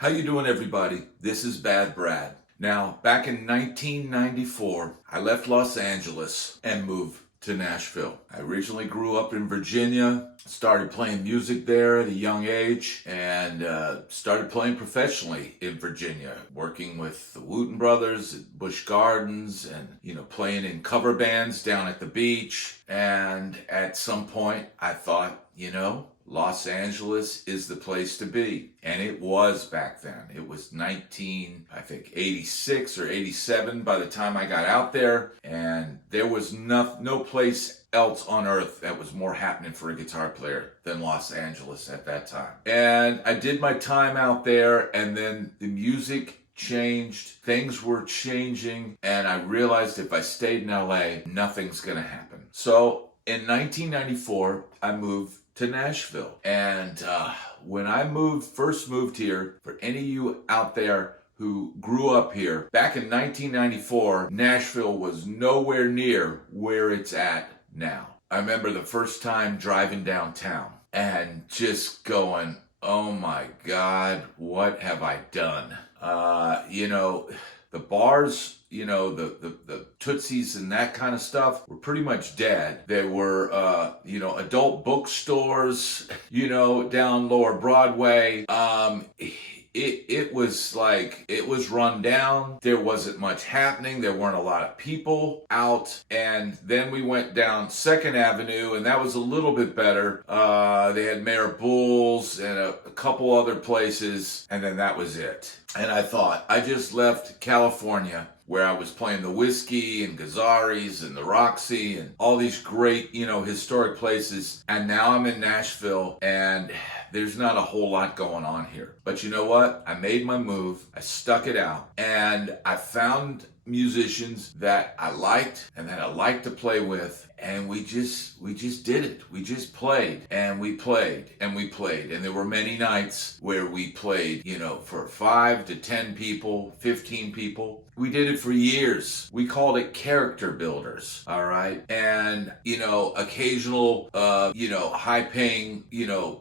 How you doing, everybody? This is Bad Brad. Now, back in 1994, I left Los Angeles and moved to Nashville. I originally grew up in Virginia, started playing music there at a young age, and started playing professionally in Virginia, working with the Wooten Brothers at Busch Gardens and, playing in cover bands down at the beach. And at some point, I thought, Los Angeles is the place to be. And it was back then. It was 86 or 87 by the time I got out there. And there was no place else on earth that was more happening for a guitar player than Los Angeles at that time. And I did my time out there, and then the music changed, things were changing, and I realized if I stayed in LA, nothing's gonna happen. So in 1994, I moved to Nashville. And when I first moved here, for any of you out there who grew up here, back in 1994, Nashville was nowhere near where it's at now. I remember the first time driving downtown and just going, oh my God, what have I done? The bars, the Tootsies and that kind of stuff were pretty much dead. There were, adult bookstores, down Lower Broadway. It was run down. There wasn't much happening. There weren't a lot of people out. And then we went down 2nd Avenue, and that was a little bit better. They had Mayor Bulls and a couple other places, and then that was it. And I thought, I just left California, where I was playing the Whiskey and Gazzari's and the Roxy and all these great, historic places. And now I'm in Nashville, and there's not a whole lot going on here. But you know what? I made my move. I stuck it out, and I found musicians that I liked and that I liked to play with, and we just did it. We just played, and we played, and we played. And there were many nights where we played, for 5 to 10 people, 15 people. We did it for years. We called it character builders, all right? And, occasional, high-paying,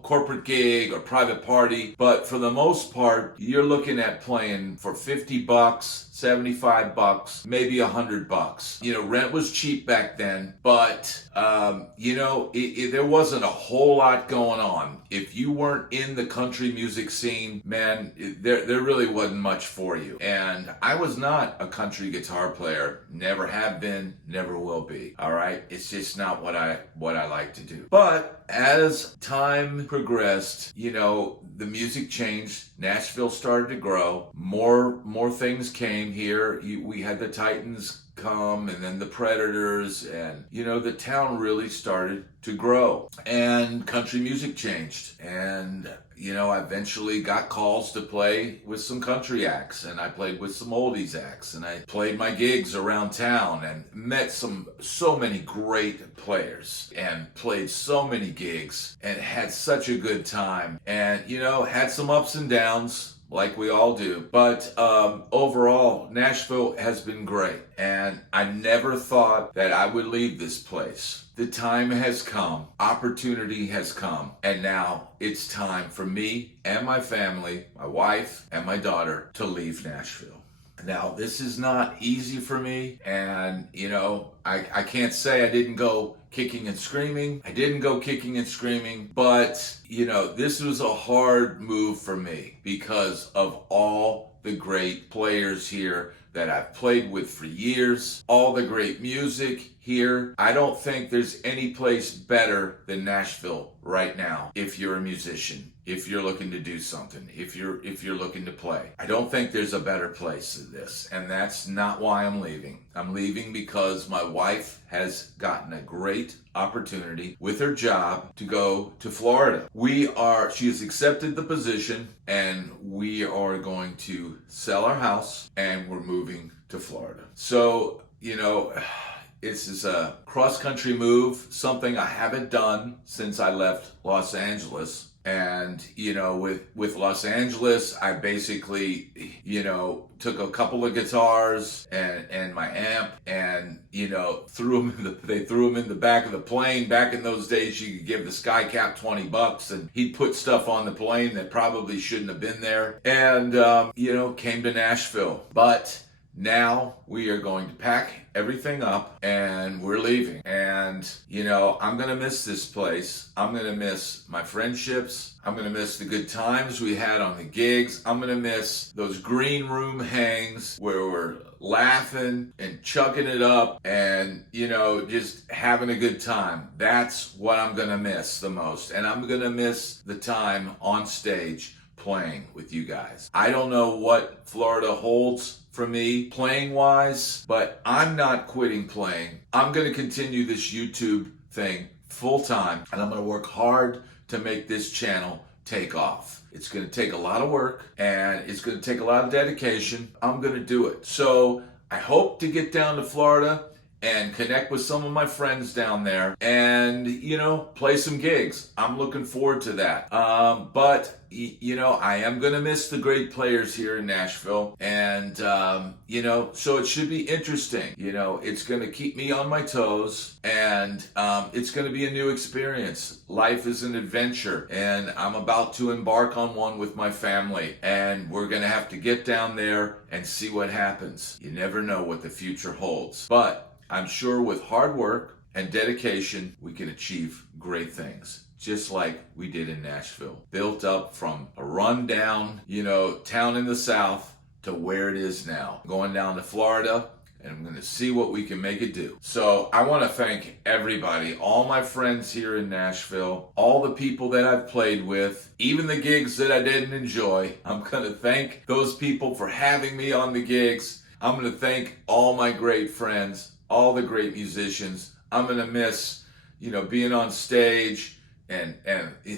corporate gig or private party. But for the most part, you're looking at playing for $50, $75, maybe $100. Rent was cheap back then, but there wasn't a whole lot going on. If you weren't in the country music scene, man, there really wasn't much for you. And I was not a country guitar player, never have been, never will be. All right, it's just not what I like to do. But as time progressed, the music changed. Nashville started to grow. More things came here. We had the Titans come, and then the Predators, and the town really started to grow, and country music changed. And I eventually got calls to play with some country acts, and I played with some oldies acts, and I played my gigs around town and met so many great players and played so many gigs and had such a good time, and had some ups and downs like we all do. But overall, Nashville has been great, and I never thought that I would leave this place. The time has come, opportunity has come, and now it's time for me and my family, my wife and my daughter, to leave Nashville. Now, this is not easy for me, and I can't say I didn't go kicking and screaming. I didn't go kicking and screaming, but this was a hard move for me because of all the great players here that I've played with for years, all the great music here. I don't think there's any place better than Nashville right now if you're a musician, if you're looking to do something, if you're looking to play. I don't think there's a better place than this, and that's not why I'm leaving. I'm leaving because my wife has gotten a great opportunity with her job to go to Florida. She has accepted the position, and we are going to sell our house, and we're moving to Florida. So, This is a cross-country move, something I haven't done since I left Los Angeles. And, with Los Angeles, I basically, took a couple of guitars and my amp and, they threw them in the back of the plane. Back in those days, you could give the sky cap $20 and he'd put stuff on the plane that probably shouldn't have been there. And, came to Nashville. But now we are going to pack everything up and we're leaving. And, I'm going to miss this place. I'm going to miss my friendships. I'm going to miss the good times we had on the gigs. I'm going to miss those green room hangs where we're laughing and chucking it up and, just having a good time. That's what I'm going to miss the most. And I'm going to miss the time on stage playing with you guys. I don't know what Florida holds for me playing wise, but I'm not quitting playing. I'm going to continue this YouTube thing full time, and I'm going to work hard to make this channel take off. It's going to take a lot of work and it's going to take a lot of dedication. I'm going to do it. So I hope to get down to Florida and connect with some of my friends down there and, play some gigs. I'm looking forward to that. But I am going to miss the great players here in Nashville. And, so it should be interesting. It's going to keep me on my toes and it's going to be a new experience. Life is an adventure and I'm about to embark on one with my family. And we're going to have to get down there and see what happens. You never know what the future holds. But I'm sure with hard work and dedication, we can achieve great things, just like we did in Nashville. Built up from a rundown, town in the South to where it is now. Going down to Florida, and I'm going to see what we can make it do. So I want to thank everybody, all my friends here in Nashville, all the people that I've played with, even the gigs that I didn't enjoy. I'm going to thank those people for having me on the gigs. I'm going to thank all my great friends, all the great musicians. I'm going to miss, being on stage and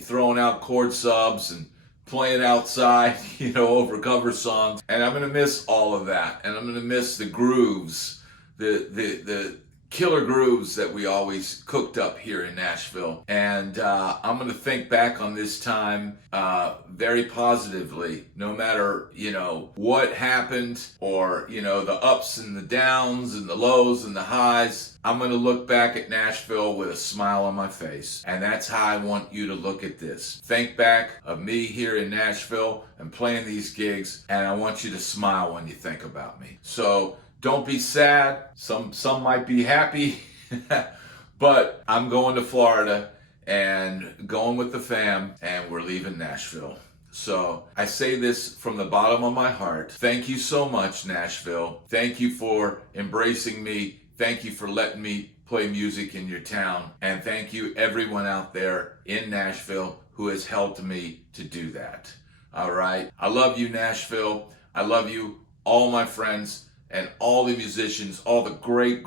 throwing out chord subs and playing outside, over cover songs. And I'm going to miss all of that. And I'm going to miss the grooves, the killer grooves that we always cooked up here in Nashville. And I'm going to think back on this time very positively, no matter, what happened or, the ups and the downs and the lows and the highs. I'm going to look back at Nashville with a smile on my face. And that's how I want you to look at this. Think back of me here in Nashville and playing these gigs. And I want you to smile when you think about me. So don't be sad. Some might be happy, but I'm going to Florida and going with the fam, and we're leaving Nashville. So I say this from the bottom of my heart. Thank you so much, Nashville. Thank you for embracing me. Thank you for letting me play music in your town. And thank you everyone out there in Nashville who has helped me to do that. All right. I love you, Nashville. I love you, all my friends, and all the musicians, all the great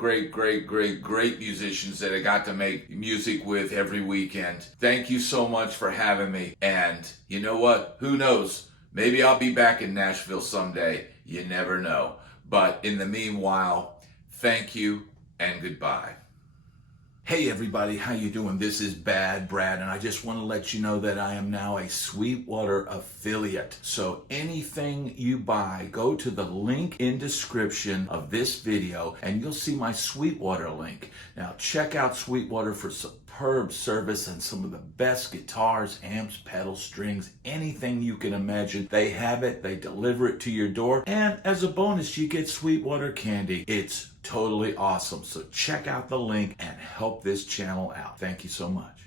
musicians that I got to make music with every weekend. Thank you so much for having me. And you know what? Who knows? Maybe I'll be back in Nashville someday. You never know. But in the meanwhile, thank you and goodbye. Hey everybody, how you doing? This is Bad Brad, and I just want to let you know that I am now a Sweetwater affiliate. So anything you buy, go to the link in description of this video and you'll see my Sweetwater link. Now check out Sweetwater for superb service and some of the best guitars, amps, pedals, strings, anything you can imagine. They have it, they deliver it to your door, and as a bonus you get Sweetwater candy. It's totally awesome. So check out the link and help this channel out. Thank you so much.